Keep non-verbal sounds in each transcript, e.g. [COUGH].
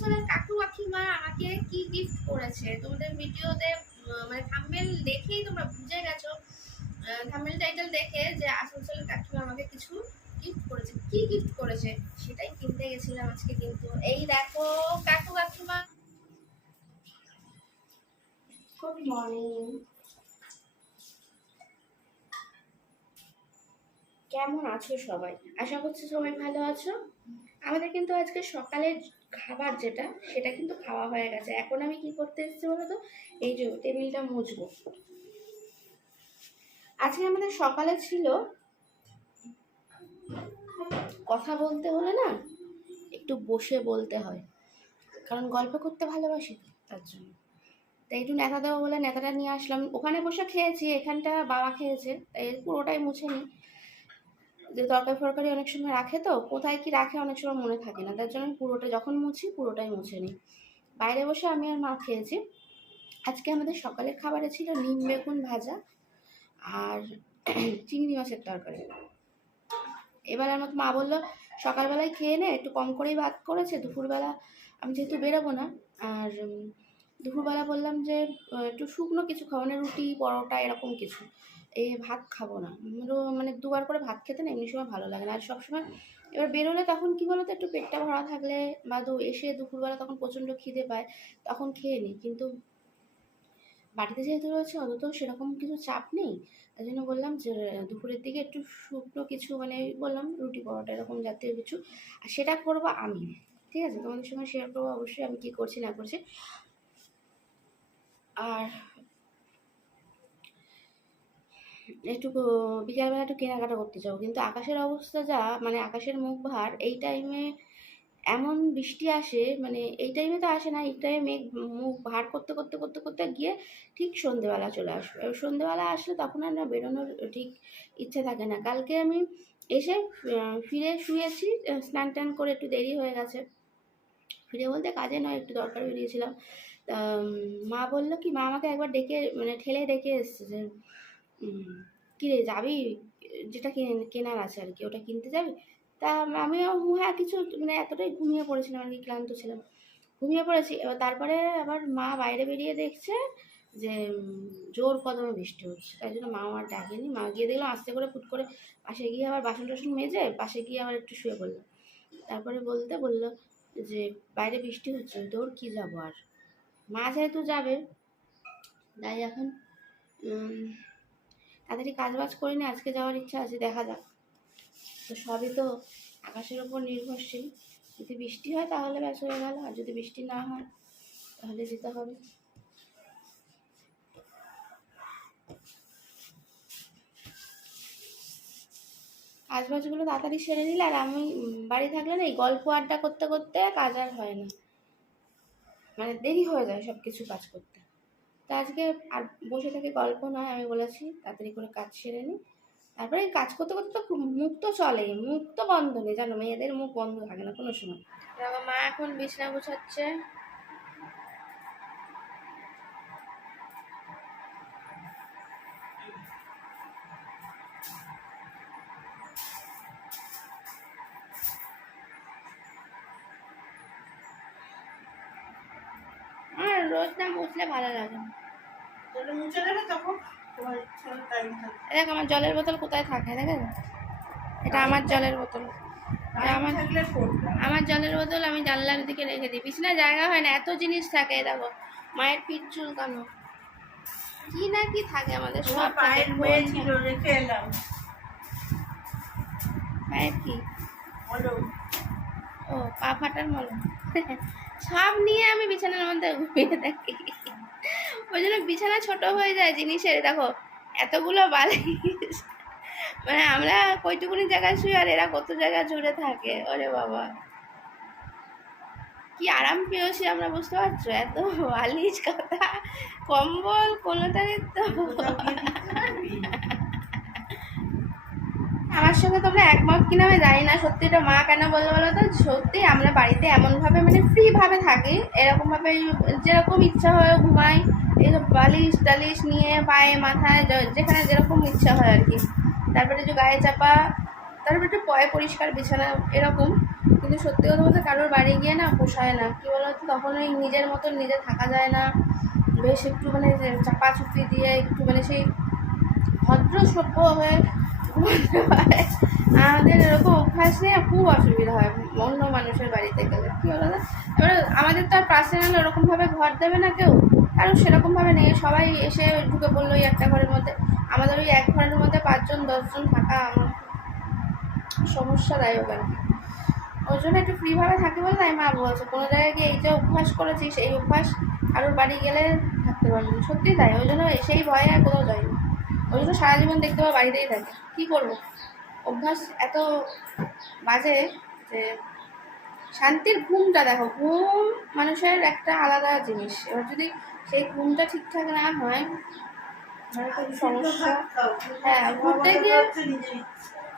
আসানসোলের কাকু কাকিমা আমাকে কি গিফট করেছে? তোমাদের ভিডিওতে মানে থাম্বনেল দেখেই তোমরা বুঝে গেছো। থাম্বনেল টাইটেল দেখে যে আসানসোলের কাকিমা আমাকে কিছু গিফট করেছে। কি গিফট করেছে? সেটাই কিনতে গেছিলাম আজকে কিন্তু। এই দেখো, কাকু কাকিমা। গুড মর্নিং কেমন আছো সবাই? আশা করছি সবাই ভালো আছো। আমাদের কিন্তু আজকে সকালের খাবার যেটা সেটা কিন্তু খাওয়া হয়ে গেছে। এখন আমি কি করতে এসেছি বলো তো? এই যে টেবিলটা মুছবো। আজকে আমাদের সকালে ছিল কথা বলতে হলে না একটু বসে বলতে হয়। কারণ গল্প করতে ভালোবাসি তার জন্য। তাই একটু নেতা দেবো বলে নেতাটা নিয়ে আসলাম। ওখানে বসে খেয়েছি এখানটা বাবা খেয়েছে তাই পুরোটাই মুছে নিই যে তরকারি ফরকারি অনেক সময় রাখে তো, কোথায় কি রাখে অনেক সময় মনে থাকে না। তার জন্য আমি পুরোটা যখন মুছি, পুরোটাই মুছে নিই। বাইরে বসে আমি আর মা খেয়েছি। আজকে আমাদের সকালের খাবারে ছিল নিম বেগুন ভাজা আর [CLEARS THROAT] চিংড়ি মাছের তরকারি। এবার আমার মা বলল, সকালবেলায় খেয়ে নে, একটু কম করেই ভাত করেছে, দুপুরবেলা আমি যেহেতু বেরোবো না। আর দুপুরবেলা বললাম যে, একটু শুকনো কিছু খাব না রুটি, পরোটা, এরকম কিছু। এ ভাত খাব না। মানে দুবার করে ভাত খেতে না এমনি সময় ভালো লাগে না। আর সবসময় এবার বেরোলে তখন কি বলতো, একটু পেটটা ভরা থাকলে বা দু এসে দুপুরবেলা তখন প্রচণ্ড খিদে পায়, তখন খেয়ে নিই কিন্তু বাড়িতে যেহেতু রয়েছে, অন্তত সেরকম কিছু চাপ নেই। তাই জন্য বললাম যে, দুপুরের দিকে একটু শুকনো কিছু মানে বললাম রুটি পরোটা এরকম জাতীয় কিছু। আর সেটা করব আমি। ঠিক আছে? তোমাদের সঙ্গে শেয়ার করব অবশ্যই আমি কী করছি না করছি। আর একটু বিকালবেলা একটু কেনাকাটা করতে যাব। কিন্তু আকাশের অবস্থা যা মানে আকাশের মুখ ভার, এই টাইমে এমন বৃষ্টি আসে মানে এই টাইমে তো আসে না, এই টাইমে মেঘ মুখ ভার করতে করতে করতে করতে গিয়ে ঠিক সন্ধেবেলা চলে আসবে সন্ধেবেলা আসলে তখন আর না বেরোনোর ঠিক ইচ্ছে থাকে না। কালকে আমি এসে ফিরে শুয়েছি স্নান টান করে একটু দেরি হয়ে গেছে। ফিরে বলতে কাজে নয়, একটু দরকার বেরিয়েছিলাম। মা বলল কি, মা আমাকে একবার ডেকে মানে ঠেলে ডেকে এসছে। যে উম, কি রে যাবি? যেটা কেনার আছে আর কি ওটা কিনতে যাবি? তা আমিও হু হ্যাঁ কিছু মানে এতটাই ঘুমিয়ে পড়েছিলাম আর কি ক্লান্ত ছিলাম। ঘুমিয়ে পড়েছি এবার তারপরে আবার মা বাইরে বেরিয়ে দেখছে যে জোর কদমে বৃষ্টি হচ্ছে। তাই জন্য মা আমার ডাকেনি। মা গিয়ে দেখলাম আস্তে করে ফুট করে পাশে গিয়ে আবার বাসন টাসন মেজে পাশে গিয়ে আবার একটু শুয়ে পড়ল। তারপরে বলতে বলল যে বাইরে বৃষ্টি হচ্ছে তোর কি যাব আর? মা যেহেতু যাবে তাই এখন তাড়াতাড়ি কাজ বাজ করিনি আজকে যাওয়ার ইচ্ছা আছে, দেখা যাক। তো সবই তো আকাশের ওপর নির্ভরশীল। যদি বৃষ্টি হয় তাহলে ব্যাস হয়ে গেল, আর যদি বৃষ্টি না হয় তাহলে যেতে হবে। কাজ বাজগুলো তাড়াতাড়ি সেরে নিলে, আর আমি বাড়ি থাকলে না এই গল্প আড্ডা করতে করতে কাজ আর হয় না। মানে দেরি হয়ে যায় সব কিছু কাজ করতে। তো আজকে আর বসে থেকে গল্প নয়, আমি বলেছি তাড়াতাড়ি করে কাজ সেরে নিই তারপরে কাজ করতে করতে তো মুখ তো চলে মুখ তো বন্ধ নেই, জানো মেয়েদের মুখ বন্ধ থাকে না কোনো সময়। দেখো, মা এখন বিছনা আর রোজ না মুছলে ভালো লাগে না। তখন দেখ আমার জলের বোতল কোথায় থাকে দেখেন এটা আমার জলের বোতল। আমার আমার জলের বোতল আমি জানলার দিকে রেখে দিই। বিছনা জায়গা হয় না এত জিনিস থাকে দেখো। মায়ের পিঠ চুলকানো। কি না কি থাকে আমাদের সব পায়ের বয়ে ছিল রেখে এলাম। মায়ের কি? ও পা ফাটার মলম। সব নিয়ে আমি বিছানার মধ্যে ঘুমিয়ে থাকি। ওই জন্য বিছানা ছোট হয়ে যায় জিনিসের, দেখো, এতগুলো বালিশ। মানে আমরা কইটুকুনি জায়গায় শুই আর এরা কত জায়গা জুড়ে থাকে, ওরে বাবা। কি আরাম পেয়েছি আমরা, বুঝতে পারছ? এত বালিশ কথা, কম্বল কোনোটারই তো? আমার সঙ্গে তোমরা একমত কিনা আমি জানি না, সত্যি এটা মা কেন বলল বলো তো? সত্যি আমরা বাড়িতে এমনভাবে মানে ফ্রি ভাবে থাকি এরকমভাবে যেরকম ইচ্ছা হয় ঘুমাই এইসব বালিশ টালিশ নিয়ে পায়ে, মাথায় যেখানে যেরকম ইচ্ছা হয় আর কি। তারপরে যে গায়ে চাপা, তারপরে একটু পয়ে পরিষ্কার বিছানা, এরকম। কিন্তু সত্যি কথা বলতে কারোর বাড়ি গিয়ে না পোষায় না। কী বলতো? তখন ওই নিজের মতন নিজে থাকা যায় না। বেশ একটু মানে চাপা চুপি দিয়ে একটু মানে সেই ভদ্র সভ্য হয়ে ঘুমাতে হয়। আমাদের এরকম অভ্যাস নিয়ে খুব অসুবিধা হয়। অন্য মানুষের বাড়িতে গেলে। কী? এবার আমাদের তো আর পার্সোনাল ওরকমভাবে ঘর দেবে না কেউ, কারণ সেরকমভাবে নেই। সবাই এসে ঢুকে পড়ল ওই একটা ঘরের মধ্যে। আমাদের ওই এক ঘরের মধ্যে পাঁচজন, দশজন থাকা আমার সমস্যাদায়ক আর কি। ওই জন্য একটু ফ্রিভাবে থাকি বলে তাই মা বলছে, কোনো জায়গায় গিয়ে এই যে অভ্যাস করেছিস, এই অভ্যাস কারোর বাড়ি গেলে থাকতে পারবি না। সত্যি তাই, ওই জন্য সেই ভয়ে আর কোথাও যাইনি ওই জন্য সারা জীবন দেখতে পাবো বাড়িতেই থাকে। কী করব? অভ্যাস এত বাজে যে শান্তির ঘুমটা দেখো ঘুম মানুষের একটা আলাদা জিনিস। এবার যদি সেই ঘুমটা ঠিকঠাক না হয় মানে হ্যাঁ, ঘুরতে গিয়ে-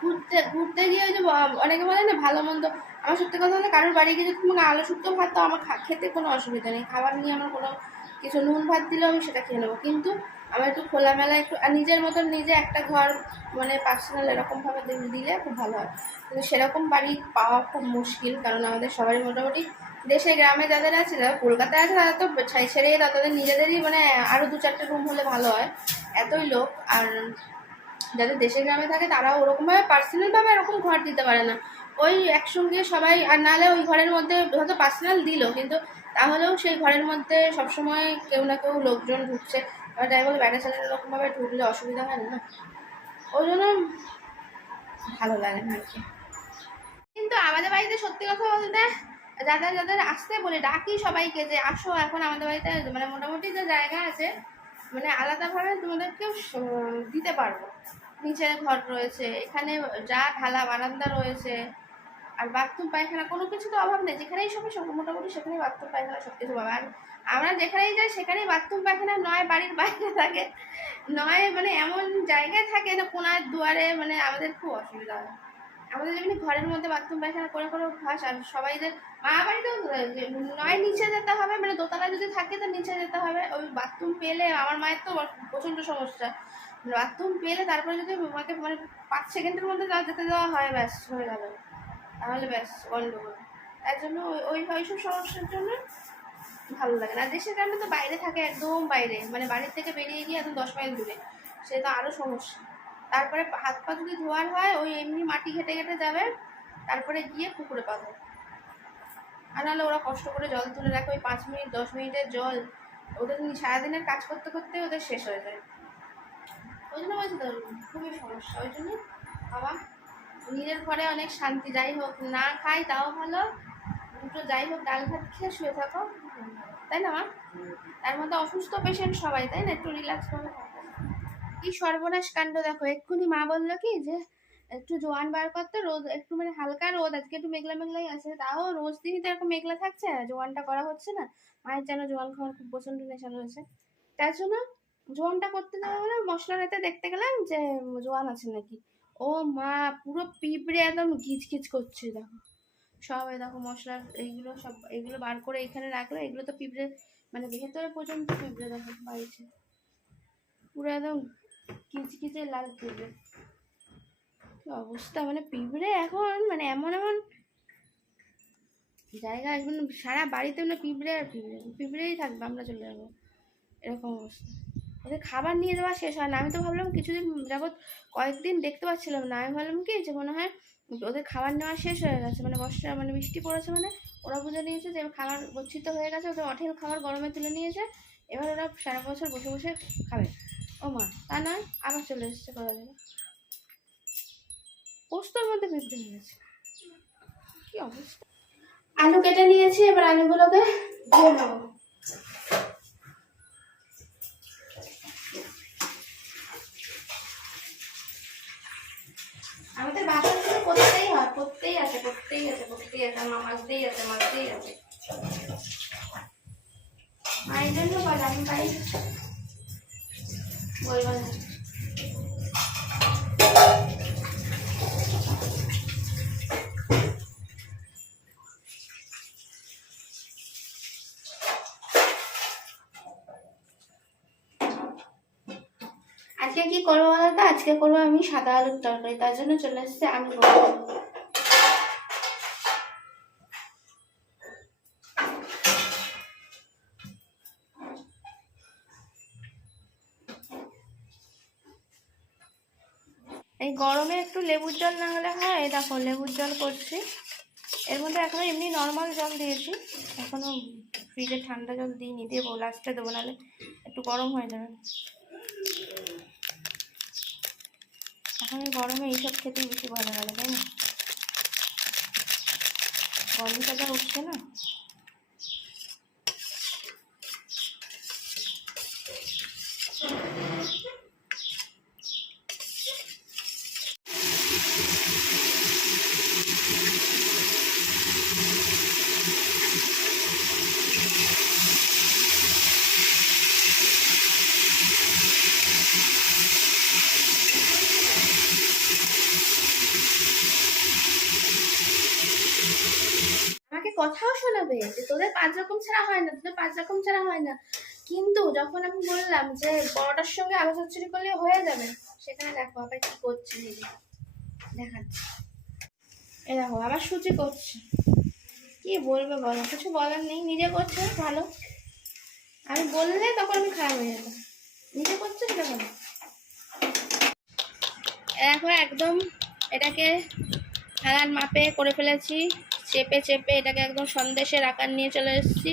ঘুরতে ঘুরতে গিয়ে ওই যে অনেকে বলে না ভালো মন্দ। আমার সত্যি কথা বলতে কারোর বাড়ি গিয়ে যদি তোমাকে আলু ভাত তো আমার খেতে কোনো অসুবিধা নেই। খাবার নিয়ে আমার কোনো কিছু নুন ভাত দিলেও আমি সেটা খেয়ে নেব। কিন্তু আমার একটু খোলামেলা একটু আর নিজের মতন নিজে একটা ঘর মানে পার্সোনাল এরকমভাবে দিলে খুব ভালো হয়। কিন্তু সেরকম বাড়ি পাওয়া খুব মুশকিল কারণ আমাদের সবারই মোটামুটি দেশে গ্রামে যাদের আছে যারা কলকাতায় আছে তারা তো দাও, তাদের নিজেদেরই মানে আরও দু চারটে রুম হলে ভালো হয়। এতই লোক আর যাদের দেশে গ্রামে থাকে তারাও ওরকমভাবে পার্সোনালভাবে এরকম ঘর দিতে পারে না। ওই একসঙ্গে সবাই আর নাহলে ওই ঘরের মধ্যে হয়তো পার্সোনাল দিল কিন্তু তাহলেও সেই ঘরের মধ্যে সবসময় কেউ না কেউ লোকজন ঢুকছে। এবার তাই বলে ব্যাটা ছেলের এরকমভাবে ঢুকলে অসুবিধা হয় না ওই জন্য ভালো লাগে না আর কি। কিন্তু আমাদের বাড়িতে সত্যি কথা বলতে যাদের যাদের আসতে বলে ডাকি সবাইকে যে আসো, এখন আমাদের বাড়িতে মানে মোটামুটি যে জায়গা আছে মানে আলাদাভাবে তোমাদেরকে দিতে পারব। নিচে ঘর রয়েছে, এখানে যা ঢালা বারান্দা রয়েছে, আর বাথরুম পায়খানা কোনো কিছু তো অভাব নেই। যেখানেই সবাই সব মোটামুটি সেখানেই বাথরুম পায়খানা সব কিছু পাবে। আর আমরা যেখানেই যাই, সেখানেই বাথরুম পায়খানা, নয় বাড়ির বাইরে থাকে। নয় মানে এমন জায়গায় থাকে না কোনার দুয়ারে মানে আমাদের খুব অসুবিধা হয়। আমাদের যেমনি ঘরের মধ্যে বাথরুম পায়খানা করে করে অভ্যাস, আর সবাইদের মা বাড়িতেও নয় নিচে যেতে হবে মানে দোতলা যদি থাকে তো নিচে যেতে হবে। ওই বাথরুম পেলে আমার মায়ের তো প্রচণ্ড সমস্যা। বাথরুম পেলে তারপরে যদি মাকে মানে পাঁচ সেকেন্ডের মধ্যে যেতে দেওয়া হয়, ব্যাস, হয়ে যাবে তাহলে ব্যাস, গন্ডগোল। তার জন্য ওই- ওই ওইসব সমস্যার জন্য ভালো লাগে না। দেশের গ্রামে তো বাইরে থাকে, একদম বাইরে। মানে বাড়ির থেকে বেরিয়ে গিয়ে একদম দশ মাইল দূরে। সে তো আরও সমস্যা। তারপরে হাত পা যদি ধোয়ার হয়, ওই এমনি মাটি ঘেটে ঘেটে যাবে, তারপরে গিয়ে পুকুরে পাবো আর নাহলে ওরা কষ্ট করে জল তুলে রাখে, ওই পাঁচ মিনিট, দশ মিনিটের জল। ওদের সারাদিনের কাজ করতে করতে ওদের শেষ হয়ে যায়। ওই জন্য বলছি তো, খুবই সমস্যা। ওই জন্য বাবা, নিজের ঘরে অনেক শান্তি। যাই হোক, না খাই তাও ভালো। দুটো যাই হোক, ডাল ভাত খেয়ে শুয়ে থাকো। তাই না মা তার মধ্যে অসুস্থ পেশেন্ট সবাই, তাই না? একটু রিল্যাক্স থাকো কি সর্বনাশ কাণ্ড দেখো, এক্ষুনি মা বলল কি যে, একটু জোয়ান বার করতে, রোদ, একটু মানে হালকা রোদ, আজকে একটু মেঘলা মেঘলাই আছে। তাও রোজ দিনই তো এরকম মেঘলা থাকছে, জোয়ানটা করা হচ্ছে না। মায়ের যেন জোয়ান খাওয়ার খুব প্রচণ্ড নেশা রয়েছে। তার জন্য জোয়ানটা করতে যাব বলে মশলা রাতে দেখতে গেলাম যে জোয়ান আছে নাকি। ও মা, পুরো পিঁপড়ে একদম ঘিচ ঘিচ করছে, দেখো। সব দেখো মশলার এইগুলো সব, এইগুলো বার করে এখানে রাখল এগুলো তো পিঁপড়ে মানে ভেতরে পর্যন্ত পিঁপড়ে দেখো বাড়িছে। পুরো একদম কিচকিচে লাল পিঁপড়ে। কি অবস্থা মানে পিঁপড়ে এখন মানে এমন এমন জায়গা এখন সারা বাড়িতে মানে পিঁপড়ে আর পিঁপড়ে, পিঁপড়েই থাকবে, আমরা চলে যাব। এরকম অবস্থা। ওদের খাবার নিয়ে যাওয়া শেষ হয় না। আমি তো ভাবলাম কিছুদিন যাবৎ কয়েকদিন দেখতে পাচ্ছিলাম না। আমি ভাবলাম কি যে মনে হয় ওদের খাবার নেওয়া শেষ হয়ে গেছে মানে বর্ষা মানে বৃষ্টি পড়েছে মানে ওরা বুঝে নিয়েছে যে খাবার গচ্ছিত হয়ে গেছে, ওদের অঠেল খাবার গরমে তুলে নিয়েছে, এবার ওরা সারা বছর বসে বসে খাবে। ও মা, তা নয়, আবার চলে এসেছে কোথা থেকে পোস্তর মধ্যে হয়ে গেছে কি অবস্থা? আলু কেটে নিয়েছি, এবার আলুগুলোকে ধুয়ে নেব। করতেই আছে করতেই আছে করতেই আছে আমার মাজতেই আছে মাজতেই আছে। আজকে কি করব বলতো আজকে করব আমি সাদা আলুর তরকারি, তার জন্য চলে এসেছে আমি এই গরমে একটু লেবুর জল না হলে হয় দেখো লেবুর জল করছি। এর মধ্যে এখনও এমনি নর্মাল জল দিয়েছি। এখনও ফ্রিজে ঠান্ডা জল দিইনি দেবো লাস্টে দেবো, নাহলে একটু গরম হয়ে যাবে। এখন এই গরমে এইসব খেতেই বেশি ভালো লাগে, তাই না? গরমটা যা উঠছে না। আমাকে কথাও শোনাবে যে তোদের পাঁচ রকম ছাড়া হয় না তোদের পাঁচ রকম ছাড়া হয় না। কিন্তু যখন আমি বললাম যে বড়টার সঙ্গে আলু চচ্চড়ি করলে হয়ে যাবে, সেখানে দেখো আবার কি করছে দেখাচ্ছি। এ দেখো, আবার সুচি করছে। কি বলবে বলো, কিছু বলার নেই, নিজে করছে, ভালো। আমি বললে তখন আমি খারাপ হয়ে যেতাম নিজে করছে সেটা ভালো দেখো, একদম এটাকে থালার মাপে করে ফেলেছি, চেপে চেপে এটাকে একদম সন্দেশের আকার নিয়ে চলে এসেছি।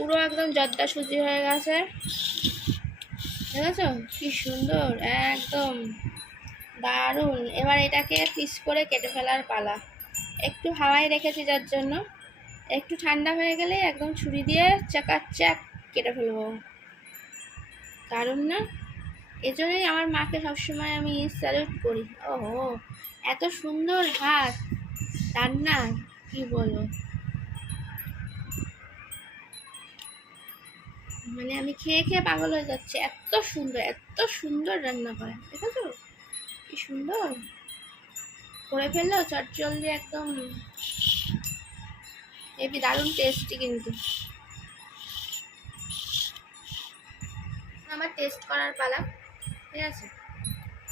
পুরো একদম জর্দা সুজি হয়ে গেছে। দেখেছ? কি সুন্দর, একদম দারুণ। এবার এটাকে পিস করে কেটে ফেলার পালা। একটু হাওয়ায় রেখেছি যার জন্য। একটু ঠান্ডা হয়ে গেলে একদম ছুরি দিয়ে চাকাচ্যাক কেটে ফেলব। দারুণ না? এজন্যই আমার মাকে সবসময় আমি স্যালুট করি। ওহো, এত সুন্দর হাত রান্না কি বলব? মানে আমি খেয়ে খেয়ে পাগল হয়ে যাচ্ছে। এত সুন্দর এত সুন্দর রান্না করে দেখেছ? কি সুন্দর? করে ফেলল চটজল দিয়ে একদম। এবি দারুণ টেস্টি কিন্তু। আমার টেস্ট করার পালা, ঠিক আছে?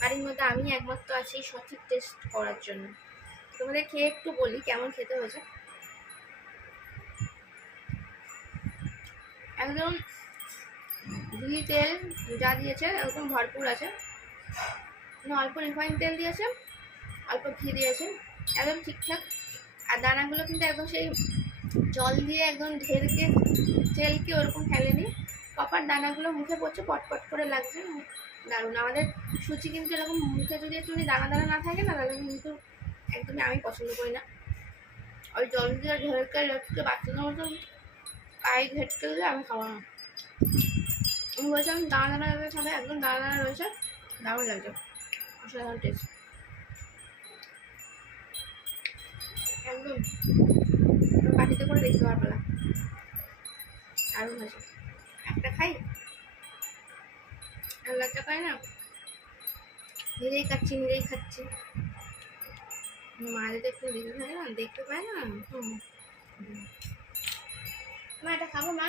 বাড়ির মধ্যে আমি একমাত্র আছি সঠিক টেস্ট করার জন্য। তোমাদের খেয়ে একটু বলি কেমন খেতে হয়েছে। একদম ঘি তেল যা দিয়েছে একদম ভরপুর আছে। অল্প রিফাইন তেল দিয়েছে, অল্প ঘি দিয়েছে, একদম ঠিকঠাক। আর দানাগুলো কিন্তু একদম সেই জল দিয়ে একদম ঢেরকে তেলকে ওরকম ফেলেনি। কপার দানাগুলো মুখে পড়ছে, পটপট করে লাগছে। দারুণ। আমাদের সুচি কিন্তু এরকম মুখে যদি একটু দানা দানা না থাকে না, তাহলে কিন্তু একদমই আমি পছন্দ করি না। ওই জল দিয়ে ঢেরকে বাচ্চাদের মতো পায়ে ঘেটকে দিলে আমি খাব না। আমি বলছিলাম দানা দানা যাবে খাবে, একদম দানা দানা রয়েছে। দারুণ লাগছে অসাধারণ টেস্ট একদম। বাটিতে করে রেখে দেওয়ার পালা দারুণ হয়েছে। একটা খাই? আর লজ্জা পায় না? নিজেই খাচ্ছি নিজেই খাচ্ছি। মা যদি একটু দেখে থাকে না, দেখতে পায় না, হুম। মা, এটা খাব, মা?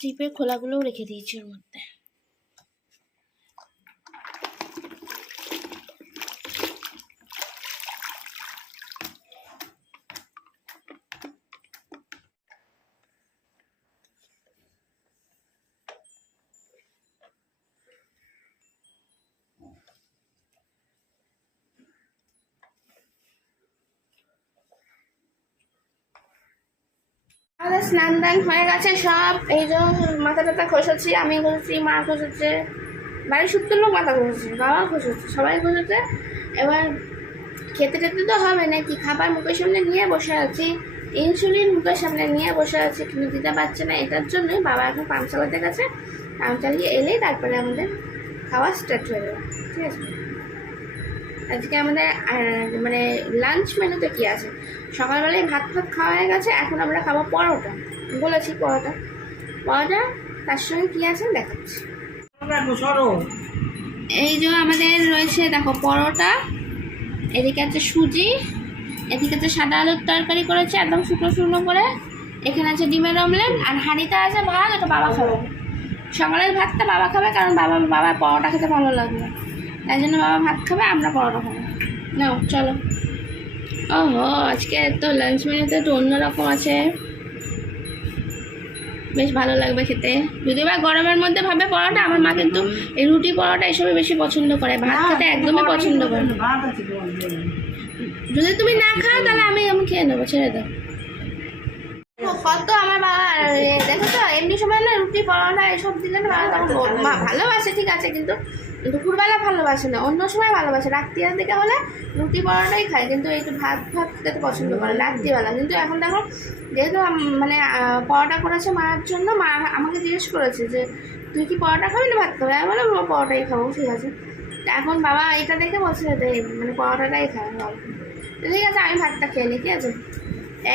ট্রিপের খোলাগুলোও রেখে দিয়েছি ওর মধ্যে। স্নান দান হয়ে গেছে সব। এই যে মাথা টাথা ঘষেছি আমি ঘষেছি মা ঘষেছে বাড়ির সত্তর লোক মাথা ঘষেছে বাবা ঘষেছে সবাই ঘষেছে এবার খেতে টেতে তো হবে নাকি খাবার মুখের সামনে নিয়ে বসে আছি, ইনসুলিন মুখের সামনে নিয়ে বসে আছি, কিন্তু দিতে পারছে না, এটার জন্যই বাবা এখন পাম্প চালাতে গেছে পাম্প চালিয়ে এলেই তারপরে আমাদের খাওয়া স্টার্ট হয়ে যাবে, ঠিক আছে? আজকে আমাদের মানে লাঞ্চ মেনুতে কি আছে? সকালবেলায় ভাত ফাত খাওয়া হয়ে গেছে এখন আমরা খাব পরোটা। বলেছি পরোটা। পরোটা তার সঙ্গে কী আছে দেখাচ্ছি। এই যে আমাদের রয়েছে দেখো পরোটা। এদিকে আছে সুজি এদিকে আছে সাদা আলুর তরকারি করেছে একদম শুকনো শুকনো করে। এখানে আছে ডিমের অমলেট আর হাঁড়িতে আছে ভাত ওটা বাবা খাবে। সকালের ভাতটা বাবা খাবে কারণ বাবা বাবার পরোটা খেতে ভালো লাগবে। তাই জন্য বাবা ভাত খাবে আমরা পরোটা খাব। নাও চলো। ও ওহো আজকে তো লাঞ্চ মেনুতে একটু অন্যরকম আছে। বেশ ভালো লাগবে খেতে। যদি বা গরমের মধ্যে ভাবে পরোটা আমার মা কিন্তু এই রুটি পরোটা এসবে বেশি পছন্দ করে। ভাত খেতে একদমই পছন্দ করে। যদি তুমি না খাও তাহলে আমি আমি খেয়ে নেব ছেড়ে দাও। কত আমার বাবা এ, দেখো তো এমনি সময় না রুটি পরোটা এসব দিলে না তখন মা ভালোবাসে, ঠিক আছে, কিন্তু দুপুরবেলা ভালোবাসে না, অন্য সময় ভালোবাসে। রাত্রির দিকে হলে রুটি পরোটাই খায়, কিন্তু তো ভাত ভাত খেতে পছন্দ করে রাত্রিবেলা। কিন্তু এখন দেখো, যেহেতু মানে পরোটা করেছে মায়ের জন্য, মা আমাকে জিজ্ঞেস করেছে যে, তুই কি পরোটা খাবি না ভাত খাবি? আমি বললাম পরোটাই খাব, ঠিক আছে। এখন বাবা এটা দেখে বলছে মানে পরোটাটাই খায় ঠিক আছে, আমি ভাতটা খেয়ে নিই, ঠিক আছে?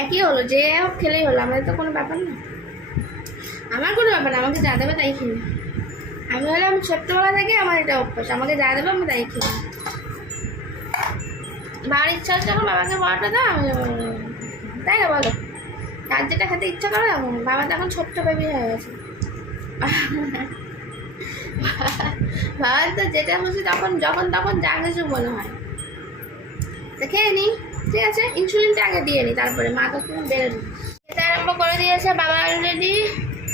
একই হলো, যে হোক, খেলেই হলো, আমাদের তো কোনো ব্যাপার না। আমার কোনো ব্যাপার না, আমাকে যা দেবে তাই খেয়ে নিই। আমি হলাম ছোট্টবেলা থেকে আমার এটা অভ্যাস, আমাকে যা দেবে আমি তাই খেয়ে নিই। বাবার ইচ্ছা হচ্ছে যখন বাবাকে পরোটা দাও, আমি তাই না বলো? তার যেটা খেতে ইচ্ছা করে এখন বাবা তো এখন ছোট্ট বেবি হয়ে গেছে। বাবার তো যেটা খুশি তখন, যখন তখন যা কিছু মনে হয়। তা খেয়ে নিই, ঠিক আছে? ইনসুলিনটা আগে দিয়ে নিই, তারপরে মা তো তুমি বেরো খেতে আরম্ভ করে দিয়েছে, বাবা অলরেডি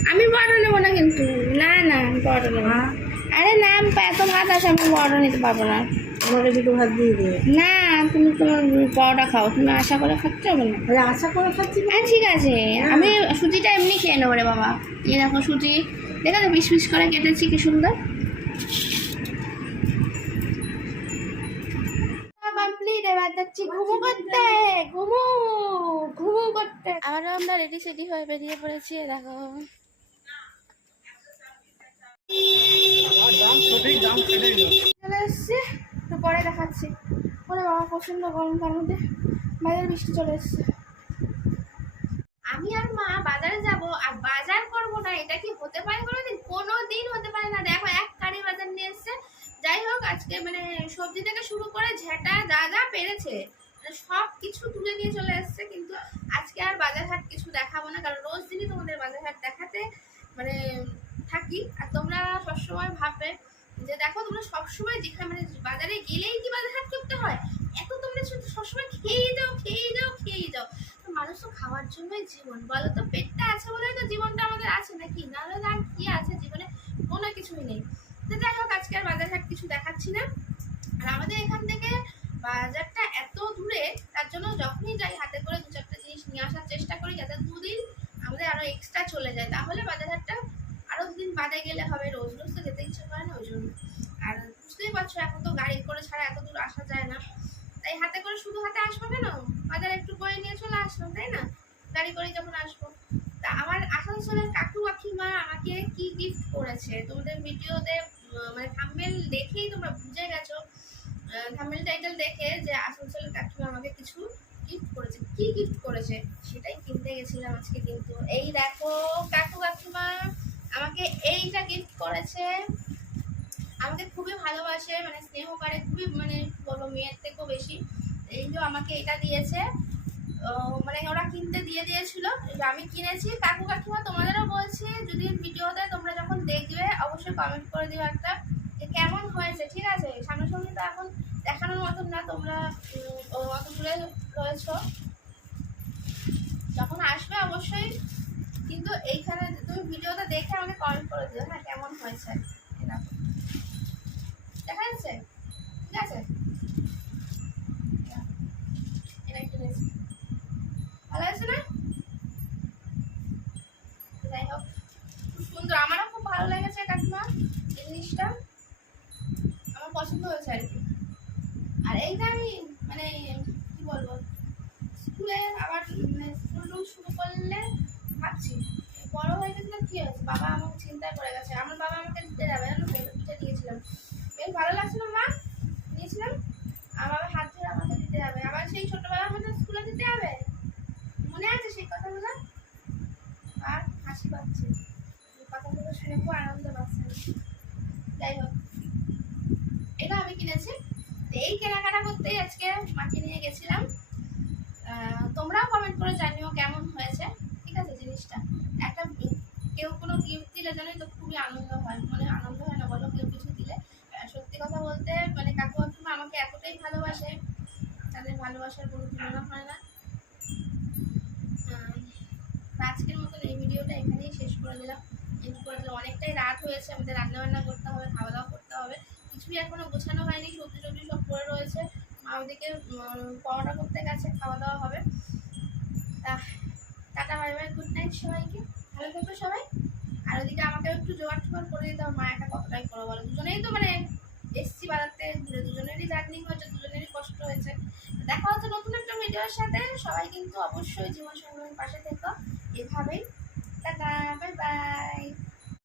আমি বড় নেব না কিন্তু। না না আমি পরোটা নেব। না। হ্যাঁ আরে না আমি এত ভাত আছে আমি পরোটা নিতে পারব না। আমাকে দুটো ভাত দিয়ে দিয়ে না তুমি তোমার পরোটা খাও তুমি আশা করে খাচ্ছ হবে না আরে আশা করে খাচ্ছি না। হ্যাঁ ঠিক আছে। আমি সুজিটা এমনি খেয়ে নেব রে বাবা। এই দেখো সুজি। দেখো তো পিস পিস করে কেটেছি কি সুন্দর। আবারও আমরা রেডি সেডি হয়ে বেরিয়ে পড়েছি দেখো। চলে একটু পরে দেখাচ্ছি। ওরে বাবা, প্রচণ্ড গরম তার মধ্যে। বাইরের বৃষ্টি চলে এসছে। আমি আর মা বাজারে যাব আর বাজার করব না, এটা কি হতে পারে কোনোদিন? কোনো দিন হতে পারে না। দেখো, এক কারি বাজার নিয়ে এসছে। যাই হোক, আজকে মানে সবজি থেকে শুরু করে ঝেঁটা, যা যা পেরেছে মানে সব কিছু তুলে নিয়ে চলে এসছে। কিন্তু আজকে আর বাজার হাট কিছু দেখাবো না, কারণ রোজ দিনই তোমাদের বাজার হাট দেখাতে মানে থাকি, আর তোমরা সবসময় ভাববে যে দেখো তোমরা সবসময় যেখানে মানে বাজারে গেলেই কি বাজার হাট করতে হয়? এত তোমরা শুধু সবসময় খেয়েই যাও, খেয়ে যাও খেয়েই যাও। মানুষ তো খাওয়ার জন্যই জীবন। বলো তো, পেটটা আছে বলে তো জীবনটা আমাদের আছে নাকি? নাহলে আর কি আছে জীবনে? কোনো কিছুই নেই। তো যাই হোক, আজকে আর বাজার হাট কিছু দেখাচ্ছি না। আর আমাদের এখান থেকে বাজারটা এত দূরে, তার জন্য যখনই যাই, হাতে করে দু চারটা জিনিস নিয়ে আসার চেষ্টা করি, যাতে দুদিন আমাদের আরও এক্সট্রা চলে যায়। তাহলে বাজার আরও দুদিন বাদে গেলে হবে, রোজ রোজ তো যেতে ইচ্ছে করে না, ওই জন্য। আর বুঝতেই পারছ, এখন তো গাড়ি করে ছাড়া এত দূর আসা যায় না। তাই হাতে করে শুধু হাতে আসব কেন? বাজার একটু করে নিয়ে চলে আসলাম তাই না? গাড়ি করে যখন আসব। তা আমার আসানসোলের কাকু কাকিমা আমাকে কি গিফট করেছে? তোমাদের ভিডিওতে মানে থাম্বেল দেখেই তোমরা বুঝে গেছো। থাম্বেল টাইটেল দেখে যে আসানসোলের কাকিমা আমাকে কিছু গিফট করেছে। কি গিফট করেছে? সেটাই কিনতে গেছিলাম আজকে কিন্তু। এই দেখো, কাকু কাকিমা। আমাকে এইটা গিফট করেছে। আমাকে খুবই ভালোবাসে মানে স্নেহ করে, খুবই মানে কি বলব মেয়ের থেকেও বেশি। এই যে আমাকে এটা দিয়েছে। মানে ওরা কিনতে দিয়ে দিয়েছিল আমি কিনেছি। কাকু কাকিমা তোমাদেরও বলছি, যদি ভিডিওতে তোমরা যখন দেখবে, অবশ্যই কমেন্ট করে দিও একটা, যে কেমন হয়েছে, ঠিক আছে? সামনাসামনি তো এখন দেখানোর মতন না, তোমরা অত দূরে রয়েছো। যখন আসবে অবশ্যই কিন্তু এইখানে তুমি ভিডিওটা দেখে আমাকে কমেন্ট করে দিও হ্যাঁ কেমন হয়েছে? দেখো। যাচ্ছে? ঠিক আছে? ভালো না? যাই হোক আমারও খুব ভালো লেগেছে জিনিসটা। আমার পছন্দ হয়েছে আর কি। আর এইটা আমি মানে কি বলব? স্কুলে আবার মানে স্কুল শুরু করলে ভাবছি বড় হয়ে গেলে কি হয়েছে? বাবা আমাকে চিন্তায় পড়ে গেছে। আমার বাবা আমাকে দিতে যাবে, জানো? পিঠে দিয়েছিলাম বেশ ভালো লাগছিল, মা। নিয়েছিলাম। আমার হাত ধরে আমাকে দিতে যাবে। আবার সেই ছোটবেলার মধ্যে স্কুলে দিতে হবে মনে আছে সেই কথাগুলো? আর হাসি পাচ্ছে। কথাগুলো শুনে খুব আনন্দ পাচ্ছেন যাই হোক। এটা আমি কিনেছি। এই কেনাকাটা করতেই আজকে মাকে নিয়ে গেছিলাম। তোমরাও কমেন্ট করে জানিও কেমন হয়েছে। ঠিক আছে, জিনিসটা। একটা কেউ কোনো গিফট দিলে জানোই তো খুবই আনন্দ হয়। মানে আনন্দ হয় না বলো কেউ কিছু দিলে। সত্যি কথা বলতে মানে কাকু কাকিমা আমাকে এতটাই ভালোবাসে তাদের ভালোবাসার কোনো তুলনা হয় না। আজকের মতন এই ভিডিওটা এখানেই শেষ করে দিলাম। এন্ড করে দিলাম অনেকটাই রাত হয়েছে আমাদের রান্না বান্না করতে হবে খাওয়া দাওয়া করতে হবে। কিছুই এখনও গোছানো হয়নি সবজি টবজি সব পড়ে রয়েছে। মা ওদিকে পরোটা করতে গেছে খাওয়া দাওয়া হবে। আহ, tata bye bye good night সবাইকে। ভালো থাকবে সবাই। আর ওদিকে আমাকে একটু জোগাড় টোগাড় করে দিতে হবে, মা একা কতটাই করো বলো? দুজনেই তো মানে এসছি বাড়াতে দূরে দুজনেরই জার্নি হয়েছে, দুজনেরই কষ্ট হয়েছে। দেখা হচ্ছে নতুন একটা ভিডিওর সাথে। সবাই কিন্তু অবশ্যই জীবন সংগ্রামের পাশে থেকো। এভাবেই। Tata, bye bye.